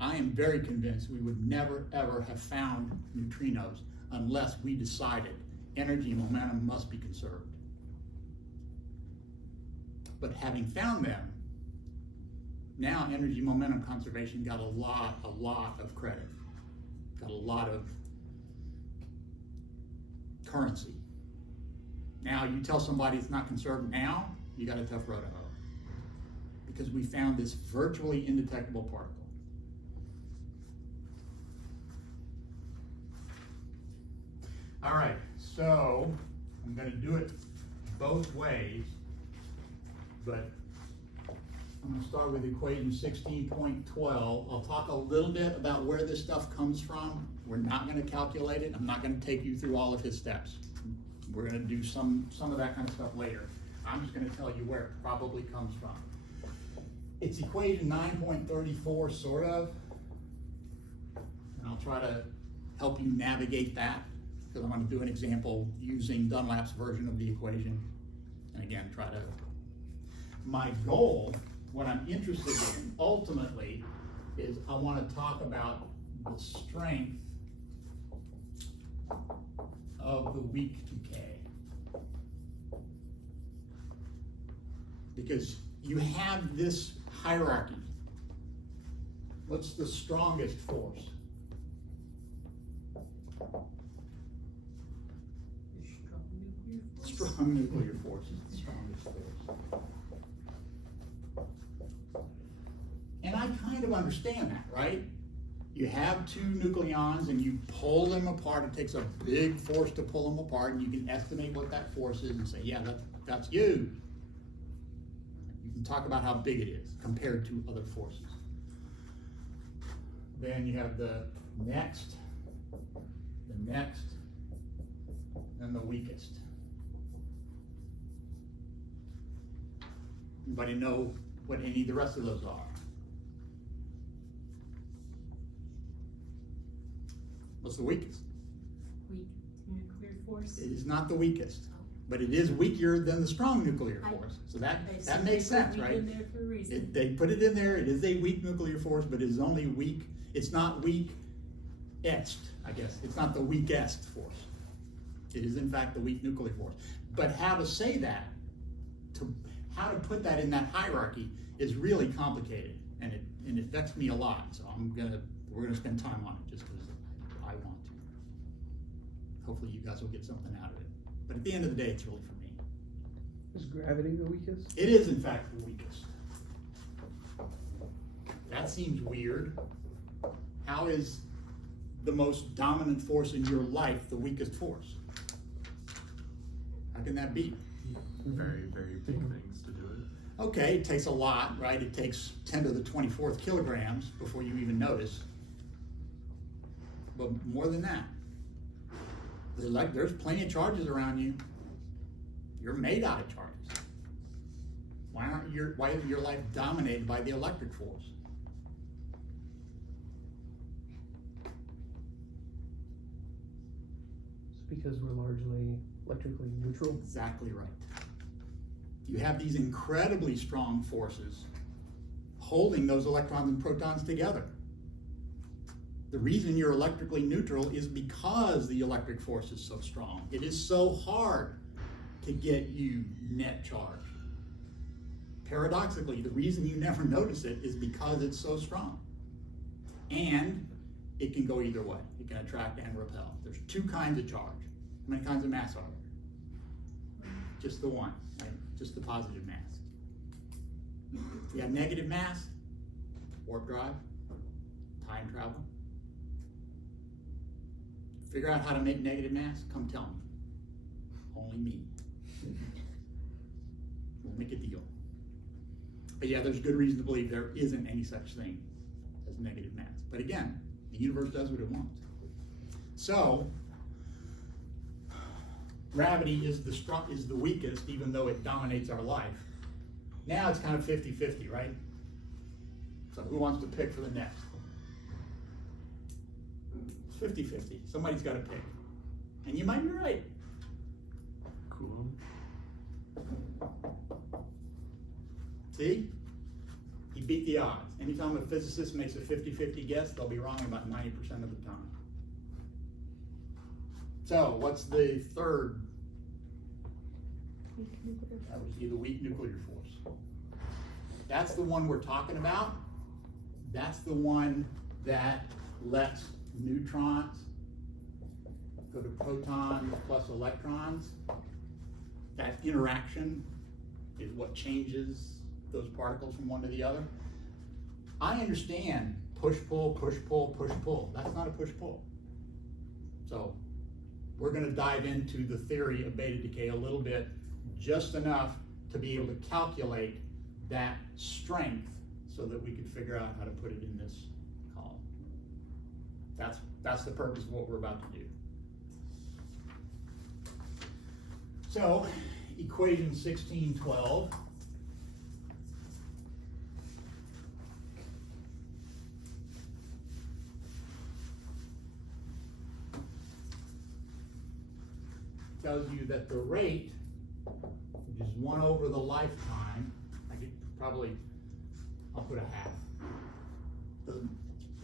I am very convinced we would never ever have found neutrinos unless we decided energy and momentum must be conserved. But having found them, now energy momentum conservation got a lot of credit, got a lot of currency. Now you tell somebody it's not conserved now, you got a tough row to hoe. Because we found this virtually indetectable particle. All right, so I'm going to do it both ways, but I'm going to start with equation 16.12. I'll talk a little bit about where this stuff comes from. We're not going to calculate it. I'm not going to take you through all of his steps. We're going to do some of that kind of stuff later. I'm just going to tell you where it probably comes from. It's equation 9.34, sort of. And I'll try to help you navigate that, because I'm going to do an example using Dunlap's version of the equation. And again, try to... My goal, what I'm interested in, ultimately, is I want to talk about the strength of the weak decay. Because you have this hierarchy. What's the strongest force? Strong nuclear force is the strongest force. And I kind of understand that, right? You have two nucleons and you pull them apart. It takes a big force to pull them apart, and you can estimate what that force is and say, yeah, that's huge. You can talk about how big it is compared to other forces. Then you have the next, than the weakest. Anybody know what any of the rest of those are? What's the weakest? Weak nuclear force. It is not the weakest, but it is weaker than the strong nuclear I- force. So that I that assume makes they put sense, weak right? in there for a reason. They put it in there. It is a weak nuclear force, but it is only weak. It's not weakest, I guess. It's not the weakest force. It is in fact the weak nuclear force. But how to say that, how to put that in that hierarchy is really complicated, and it affects me a lot. So we're gonna spend time on it just because I want to. Hopefully you guys will get something out of it. But at the end of the day, it's really for me. Is gravity the weakest? It is in fact the weakest. That seems weird. How is the most dominant force in your life the weakest force? How can that be? Very, very big things to do it. Okay, it takes a lot, right? It takes 10 to the 24th kilograms before you even notice. But more than that, there's plenty of charges around you. You're made out of charges. Why isn't your life dominated by the electric force? It's because we're largely electrically neutral. Exactly right. You have these incredibly strong forces holding those electrons and protons together. The reason you're electrically neutral is because the electric force is so strong. It is so hard to get you net charge. Paradoxically, the reason you never notice it is because it's so strong. And it can go either way. It can attract and repel. There's two kinds of charge. How many kinds of mass are there? Just the one, right? Just the positive mass. If you have negative mass, warp drive, time travel. Figure out how to make negative mass, come tell me. Only me. We'll make a deal. But yeah, there's good reason to believe there isn't any such thing as negative mass. But again, the universe does what it wants. So, gravity is the weakest, even though it dominates our life. Now it's kind of 50-50, right? So who wants to pick for the next? It's 50-50. Somebody's got to pick. And you might be right. Cool. See? He beat the odds. Anytime a physicist makes a 50-50 guess, they'll be wrong about 90% of the time. So, what's the third? That would be the weak nuclear force. That's the one we're talking about. That's the one that lets neutrons go to protons plus electrons. That interaction is what changes those particles from one to the other. I understand push-pull, push-pull, push-pull. That's not a push-pull. So we're going to dive into the theory of beta decay a little bit, just enough to be able to calculate that strength so that we can figure out how to put it in this column. That's the purpose of what we're about to do. So, equation 1612. Tells you that the rate, which is 1 over the lifetime, I'll put a half.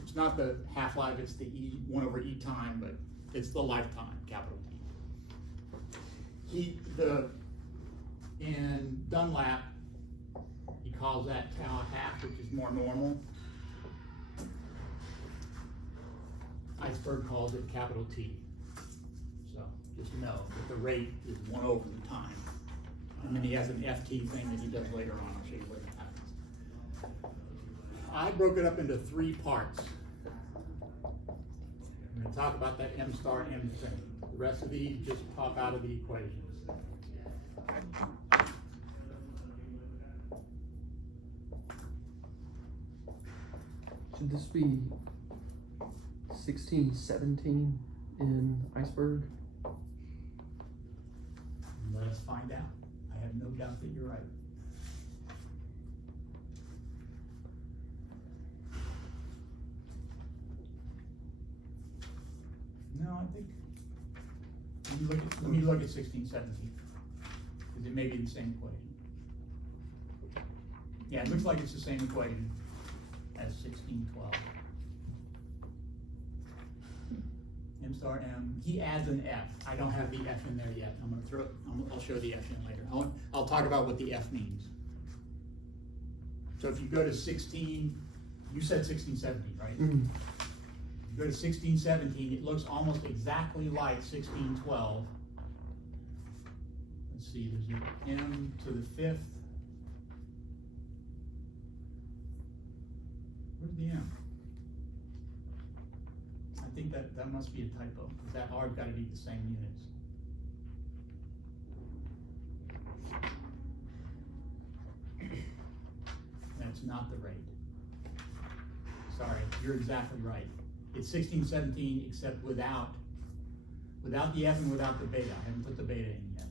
It's not the half-life, it's the 1 over E time, but it's the lifetime, capital T. In Dunlap, he calls that tau half, which is more normal. Iceberg calls it capital T. So just know that the rate is 1 over the time. And then he has an FT thing that he does later on. I'll show you what that happens. I broke it up into 3 parts. I'm going to talk about that M star M thing. The rest of these just pop out of the equations. Should this be 1617 in Iceberg? Let us find out. I have no doubt that you're right. No, I think, let me look at 16, 17, because it may be the same equation. Yeah, it looks like it's the same equation as 16, 12. M star M, he adds an F. I don't have the F in there yet. I'm gonna throw it, I'll show the F in later. I'll talk about what the F means. So if you go to 16, you said 16, 17, right? Mhm. You go to 16, 17, it looks almost exactly like 16, 12. Let's see, there's an M to the 5th. Where's the M? I think that must be a typo, because that R's gotta be the same units. That's not the rate. Sorry, you're exactly right. It's 16, 17, except without the F and without the beta. I haven't put the beta in yet.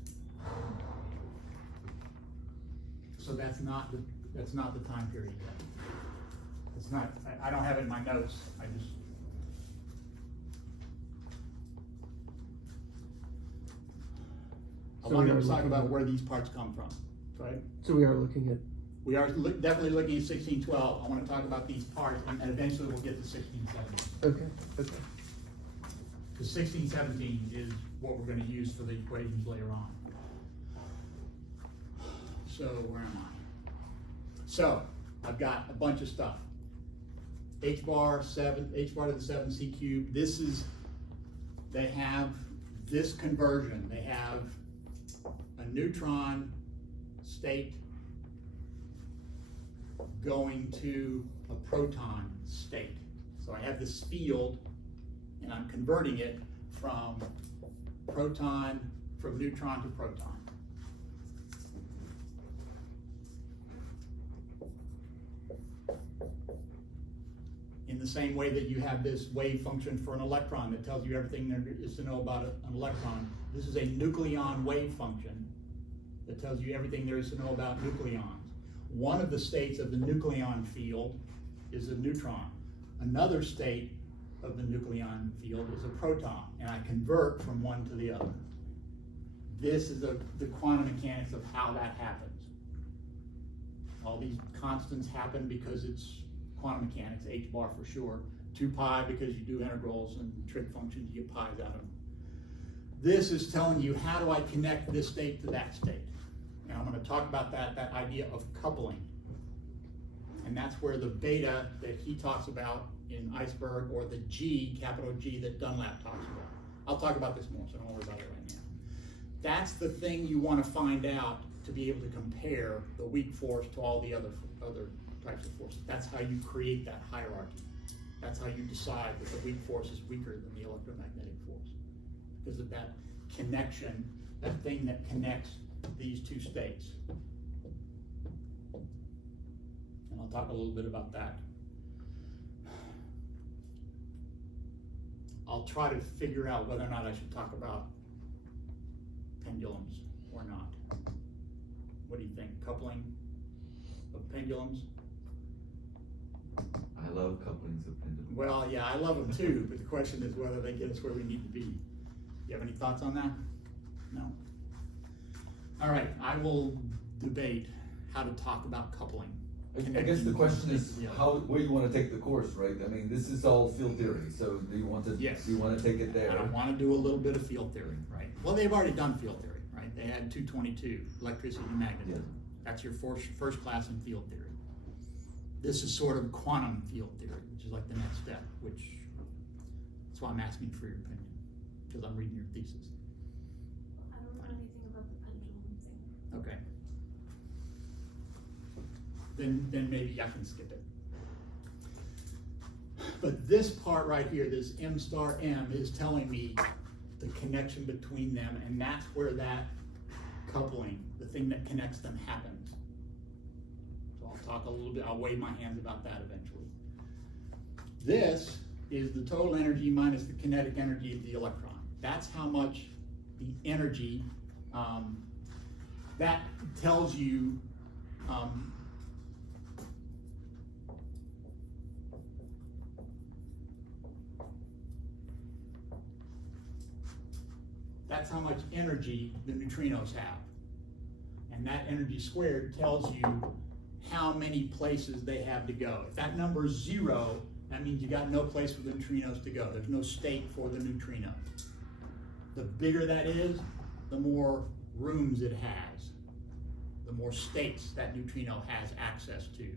So that's not the time period yet. It's not, I don't have it in my notes, I just. I So wanted we are to talk looking about at- where these parts come from, right? So we are looking at, We are definitely looking at 16, 12. I wanna talk about these parts, and eventually we'll get to 16, 17. okay. Because 16, 17 is what we're gonna use for the equations later on. So where am I? So I've got a bunch of stuff. H bar 7, H bar to the 7 C cubed. They have this conversion. They have a neutron state going to a proton state. So I have this field, and I'm converting it from neutron to proton. In the same way that you have this wave function for an electron that tells you everything there is to know about an electron, this is a nucleon wave function that tells you everything there is to know about nucleons. One of the states of the nucleon field is a neutron. Another state of the nucleon field is a proton, and I convert from one to the other. This is the quantum mechanics of how that happens. All these constants happen because it's quantum mechanics, H bar for sure, 2 pi because you do integrals and trig functions, you get pi's out of them. This is telling you, how do I connect this state to that state? And I'm gonna talk about that idea of coupling. And that's where the beta that he talks about in Iceberg, or the G, capital G, that Dunlap talks about. I'll talk about this more, so don't worry about it right now. That's the thing you wanna find out to be able to compare the weak force to all the other types of forces. That's how you create that hierarchy. That's how you decide that the weak force is weaker than the electromagnetic force. Because of that connection, that thing that connects these two states. And I'll talk a little bit about that. I'll try to figure out whether or not I should talk about pendulums or not. What do you think? Coupling of pendulums? I love couplings of pendulums. Well, yeah, I love them too, but the question is whether they get us where we need to be. You have any thoughts on that? No? All right, I will debate how to talk about coupling. I guess the question is Yeah. where you want to take the course, right? I mean, this is all field theory, so do you want to Yes. take it there? And I want to do a little bit of field theory, right? Well, they've already done field theory, right? They had 222, electricity and magnetism. Yeah. That's your first class in field theory. This is sort of quantum field theory, which is like the next step, that's why I'm asking for your opinion, because I'm reading your thesis. I don't know anything about the pendulum thing. Okay. Then maybe I can skip it. But this part right here, this M star M, is telling me the connection between them, and that's where that coupling, the thing that connects them, happens. So I'll talk a little bit, I'll wave my hands about that eventually. This is the total energy minus the kinetic energy of the electron. That's how much the energy that tells you, that's how much energy the neutrinos have. And that energy squared tells you how many places they have to go. If that number is 0, that means you got no place for the neutrinos to go. There's no state for the neutrino. The bigger that is, the more rooms it has, the more states that neutrino has access to.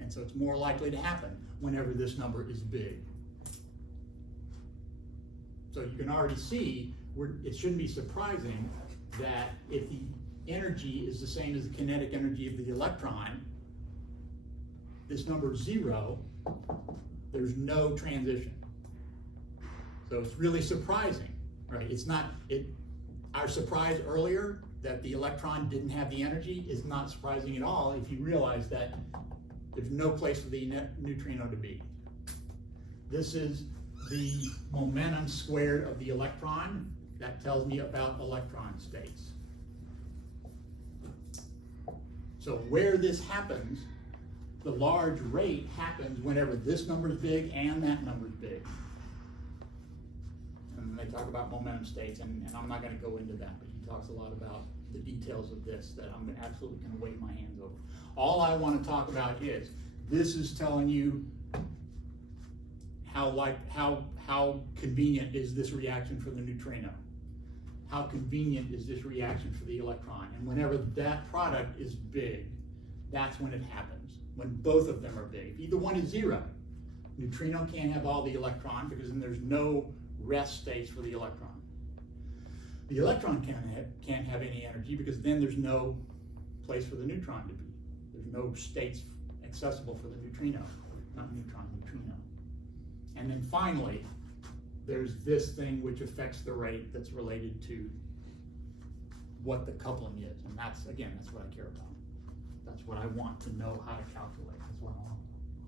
And so it's more likely to happen whenever this number is big. So you can already see, it shouldn't be surprising that if the energy is the same as the kinetic energy of the electron, this number 0, there's no transition. So it's really surprising, right? It's not, our surprise earlier that the electron didn't have the energy is not surprising at all if you realize that there's no place for the neutrino to be. This is the momentum squared of the electron. That tells me about electron states. So where this happens, the large rate happens whenever this number is big and that number is big. And they talk about momentum states, and I'm not going to go into that, but he talks a lot about the details of this that I'm absolutely going to wave my hands over. All I want to talk about is, this is telling you how convenient is this reaction for the neutrino. How convenient is this reaction for the electron? And whenever that product is big, that's when it happens, when both of them are big. If either one is 0, neutrino can't have all the electron because then there's no rest states for the electron. The electron can't have any energy because then there's no place for the neutron to be. There's no states accessible for the neutrino, not neutron, neutrino. And then finally, there's this thing which affects the rate that's related to what the coupling is. And that's, again, that's what I care about. That's what I want to know how to calculate. That's what I want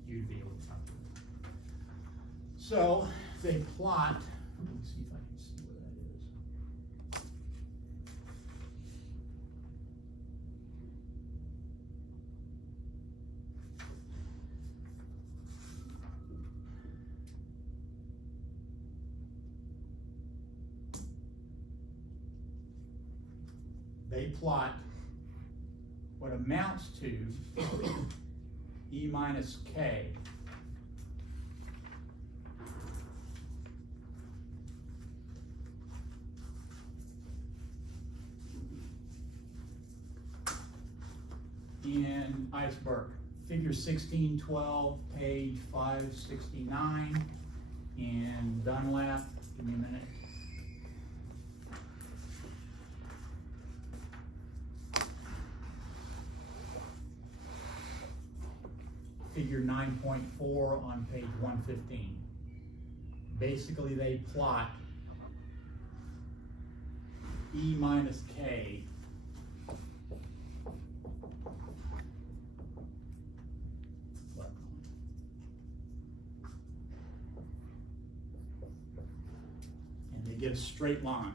you to be able to calculate. So they plot, let me see if I can see what that is. They plot what amounts to E minus K in Iceberg. Figure 1612, page 569, and Dunlap, give me a minute. Figure 9.4 on page 115. Basically, they plot E minus K and they get a straight line.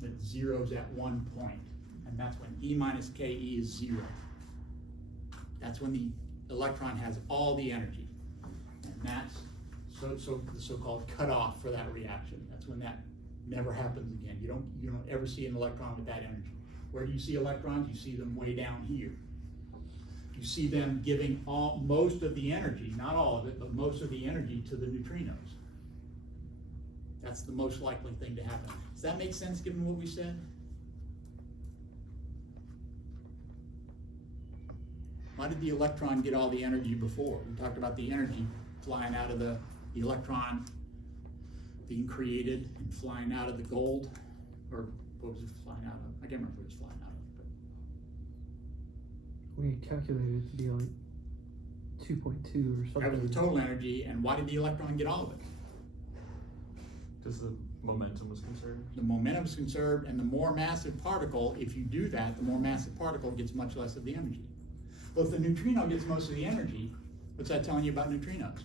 That zeros at one point, and that's when E minus Ke is 0. That's when the electron has all the energy, and that's the so-called cutoff for that reaction. That's when that never happens again. You don't ever see an electron with that energy. Where do you see electrons? You see them way down here. You see them giving most of the energy, not all of it, but most of the energy to the neutrinos. That's the most likely thing to happen. Does that make sense given what we said? Why did the electron get all the energy before? We talked about the energy flying out of the electron being created and flying out of the gold, or what was it flying out of? I can't remember what it was flying out of. We calculated it to be like 2.2 or something. That was the total energy, and why did the electron get all of it? Because the momentum was conserved? The momentum is conserved, and the more massive particle, if you do that, the more massive particle gets much less of the energy. Well, if the neutrino gets most of the energy, what's that telling you about neutrinos?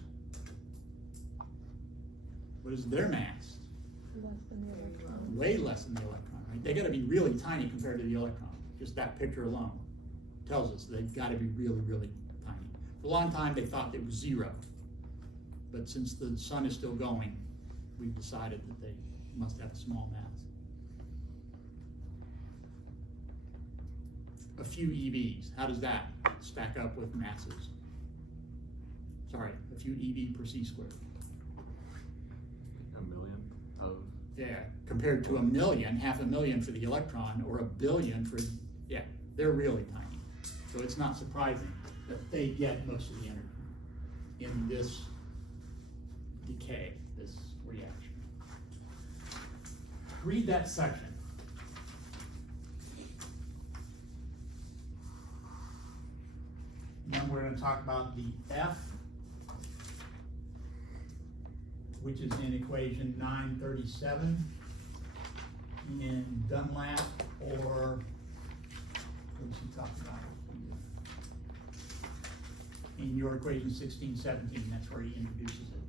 What is their mass? Less than the electron. Way less than the electron, right? They gotta be really tiny compared to the electron. Just that picture alone tells us they've gotta be really, really tiny. For a long time, they thought it was zero. But since the sun is still going, we've decided that they must have a small mass. A few EVs, how does that stack up with masses? Sorry, a few EV per c squared. A million of. Yeah, compared to a million, 500,000 for the electron, or 1 billion for, yeah, they're really tiny. So it's not surprising that they get most of the energy in this decay, this reaction. Read that section. Then we're gonna talk about the F, which is in equation 937 in Dunlap, or what did she talk about? In your equation 1617, that's where he introduces it.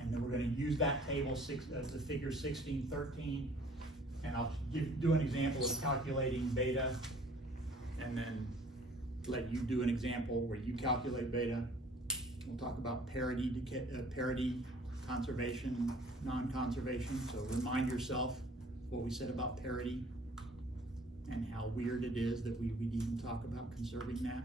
And then we're gonna use that table, the figure 1613, and I'll do an example of calculating beta, and then let you do an example where you calculate beta. We'll talk about parity, parity, conservation, non-conservation. So remind yourself what we said about parity and how weird it is that we'd even talk about conserving that.